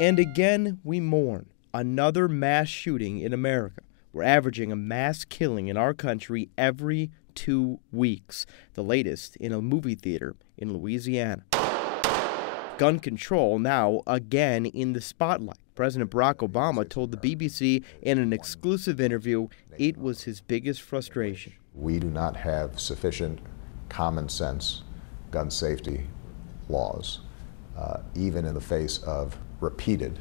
And again, we mourn another mass shooting in America. We're averaging a mass killing in our country every 2 weeks, the latest in a movie theater in Louisiana. Gun control now again in the spotlight. President Barack Obama told the BBC in an exclusive interview it was his biggest frustration. We do not have sufficient common sense gun safety laws, even in the face of repeated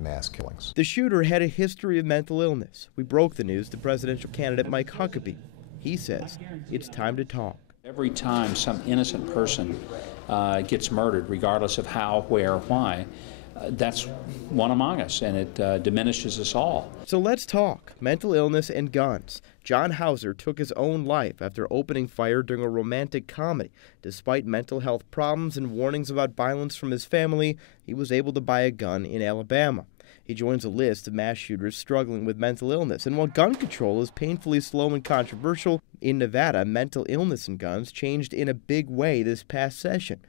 mass killings. The shooter had a history of mental illness. We broke the news to presidential candidate Mike Huckabee. He says it's time to talk. Every time some innocent person gets murdered, regardless of how, where, why, that's one among us, and it diminishes us all. So let's talk mental illness and guns. John Hauser took his own life after opening fire during a romantic comedy. Despite mental health problems and warnings about violence from his family, he was able to buy a gun in Alabama. He joins a list of mass shooters struggling with mental illness. And while gun control is painfully slow and controversial, in Nevada, mental illness and guns changed in a big way this past session.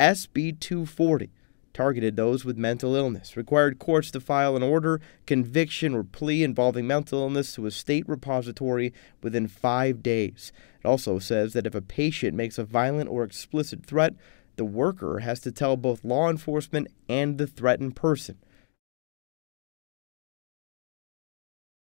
SB 240 targeted those with mental illness, required courts to file an order, conviction, or plea involving mental illness to a state repository within 5 days. It also says that if a patient makes a violent or explicit threat, the worker has to tell both law enforcement and the threatened person.